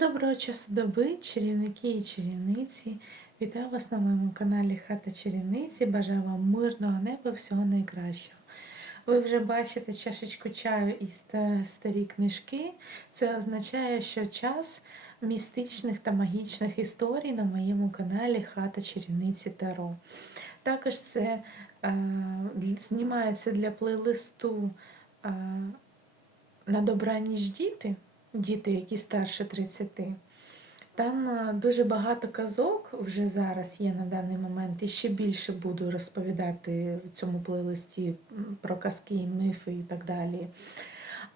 Доброго часу доби, чарівники і чарівниці. Вітаю вас на моєму каналі Хата Чарівниці. Бажаю вам мирного неба, всього найкращого. Ви вже бачите чашечку чаю і старі книжки. Це означає, що час містичних та магічних історій на моєму каналі Хата Чарівниці Таро. Також це е, знімається для плейлисту е, на добраніч діти, діти, які старше 30. Там е, дуже багато казок вже зараз є на даний момент, і ще більше буду розповідати в цьому плейлисті про казки, міфи і так далі.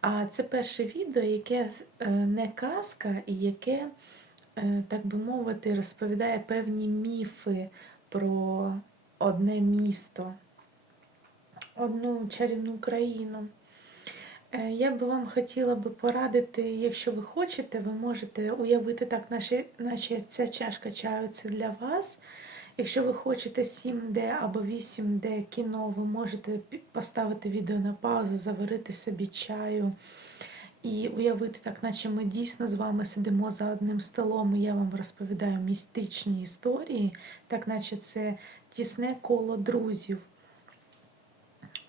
А це перше відео, яке е, не казка, і яке, е, так би мовити, розповідає певні міфи про одне місто, одну чарівну країну. Е, Я би вам хотіла би порадити, якщо ви хочете, ви можете уявити так, наче, ця чашка чаю це для вас. Якщо ви хочете 7D або 8D кіно, ви можете поставити відео на паузу, заварити собі чаю і уявити так, наче ми дійсно з вами сидимо за одним столом, і я вам розповідаю містичні історії, так наче це тісне коло друзів,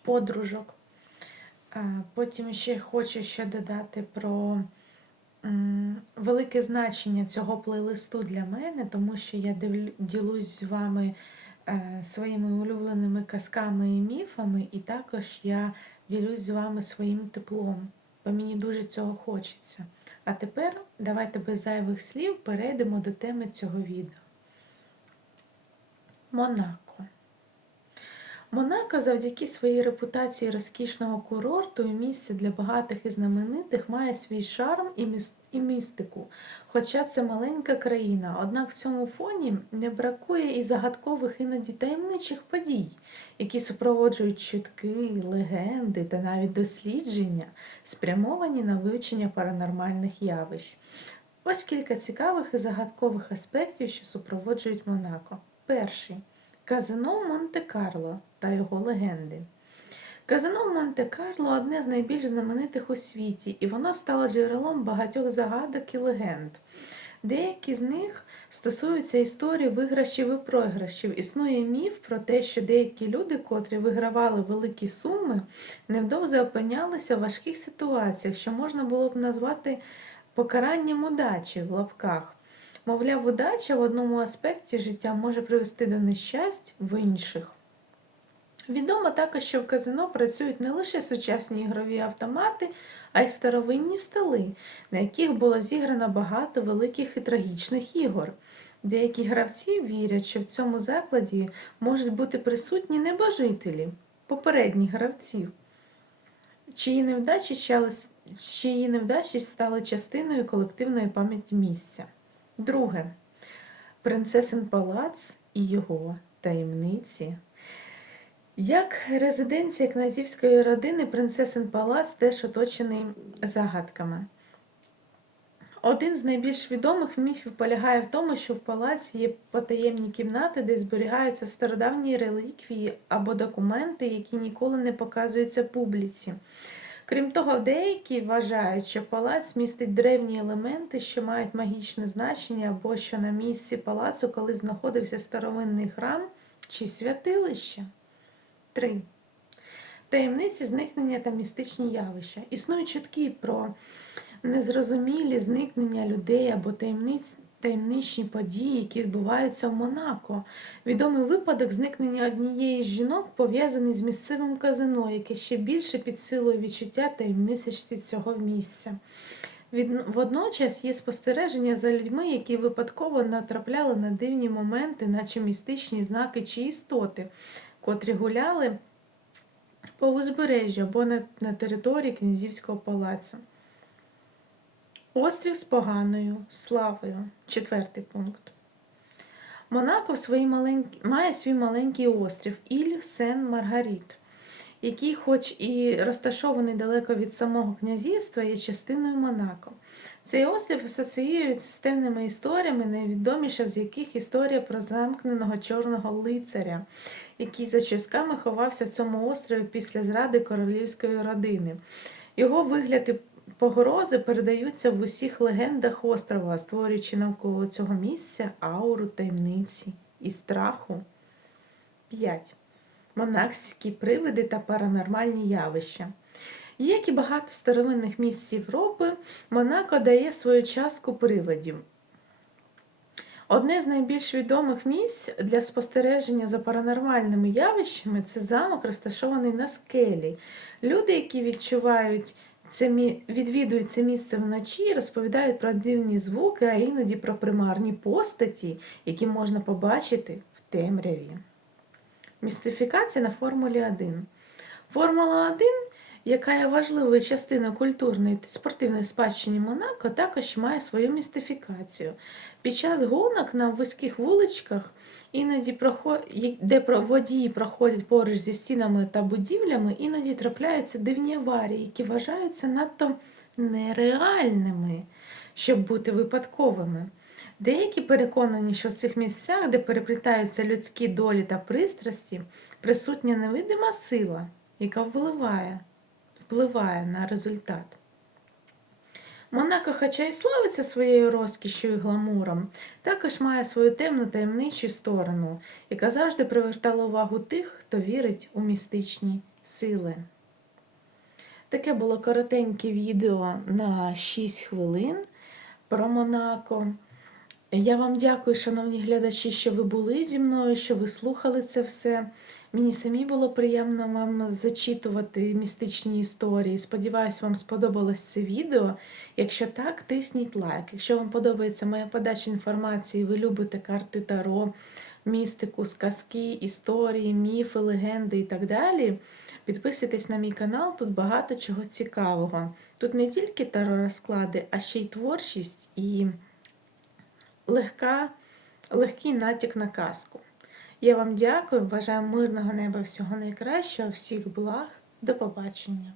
подружок. А, Потім ще хочу ще додати про велике значення цього плейлисту для мене, тому що я ділюсь з вами е, своїми улюбленими казками і міфами, і також я ділюсь з вами своїм теплом, бо мені дуже цього хочеться. А тепер давайте без зайвих слів перейдемо до теми цього відео. Монако. Монако завдяки своїй репутації розкішного курорту і місця для багатих і знаменитих має свій шарм і, міс- і містику. Хоча це маленька країна, однак в цьому фоні не бракує і загадкових іноді таємничих подій, які супроводжують чутки, легенди та навіть дослідження, спрямовані на вивчення паранормальних явищ. Ось кілька цікавих і загадкових аспектів, що супроводжують Монако. Перший казино Монте-Карло та його легенди. Казино в Монте-Карло одне з найбільш знаменитих у світі, і воно стало джерелом багатьох загадок і легенд. Деякі з них стосуються історії виграшів і програшів. Існує міф про те, що деякі люди, котрі вигравали великі суми, невдовзі опинялися в важких ситуаціях, що можна було б назвати покаранням удачі в лапках. Мовляв, удача в одному аспекті життя може привести до нещасть в інших. Відомо також, що в казино працюють не лише сучасні ігрові автомати, а й старовинні столи, на яких було зіграно багато великих і трагічних ігор. Деякі гравці вірять, що в цьому закладі можуть бути присутні небожителі, попередніх гравців, чиї невдачі, чиї невдачі стали частиною колективної пам'яті місця. Друге. Принцесин палац і його таємниці. Як резиденція князівської родини, принцесин палац теж оточений загадками. Один з найбільш відомих міфів полягає в тому, що в палаці є потаємні кімнати, де зберігаються стародавні реліквії або документи, які ніколи не показуються публіці. Крім того, деякі вважають, що палац містить древні елементи, що мають магічне значення, або що на місці палацу колись знаходився старовинний храм чи святилище. 3. Таємниці зникнення та містичні явища. Існують чутки про незрозумілі зникнення людей або таємниць. Таємничні події, які відбуваються в Монако. Відомий випадок зникнення однієї з жінок пов'язаний з місцевим казино, яке ще більше підсилує відчуття таємничості цього місця. Водночас є спостереження за людьми, які випадково натрапляли на дивні моменти, наче містичні знаки чи істоти, котрі гуляли по узбережжю або на, на території князівського палацу. Острів з поганою славою. Четвертий пункт. Монако в своїй маленькій, має свій маленький острів Іль Сен Маргаріт, який, хоч і розташований далеко від самого князівства, є частиною Монако. Цей острів асоціюється з темними історіями, найвідоміша з яких історія про замкненого чорного лицаря, який за частками ховався в цьому острові після зради королівської родини. Його вигляд і погрози передаються в усіх легендах острова, створюючи навколо цього місця ауру таємниці і страху. 5. Монахські привиди та паранормальні явища. Як і багато старовинних місць Європи, Монако дає свою частку привидів. Одне з найбільш відомих місць для спостереження за паранормальними явищами це замок, розташований на скелі. Люди, які відчувають це відвідують це місце вночі, розповідають про дивні звуки, а іноді про примарні постаті, які можна побачити в темряві. Містифікація на Формулі 1. Формула 1, яка є важливою частиною культурної та спортивної спадщини Монако, також має свою містифікацію. Під час гонок на вузьких вуличках, іноді проход- де водії проходять поруч зі стінами та будівлями, іноді трапляються дивні аварії, які вважаються надто нереальними, щоб бути випадковими. Деякі переконані, що в цих місцях, де переплітаються людські долі та пристрасті, присутня невидима сила, яка впливає, впливає на результат. Монако, хоча й славиться своєю розкішшю і гламуром, також має свою темну таємничу сторону, яка завжди привертала увагу тих, хто вірить у містичні сили. Таке було коротеньке відео на 6 хвилин про Монако. Я вам дякую, шановні глядачі, що ви були зі мною, що ви слухали це все. Мені самі було приємно вам зачитувати містичні історії. Сподіваюсь, вам сподобалось це відео. Якщо так, тисніть лайк. Якщо вам подобається моя подача інформації, ви любите карти Таро, містику, сказки, історії, міфи, легенди і так далі. Підписуйтесь на мій канал, тут багато чого цікавого. Тут не тільки таро розклади, а ще й творчість і легка, легкий натяк на казку. Я вам дякую, бажаю мирного неба всього найкращого, всіх благ. До побачення!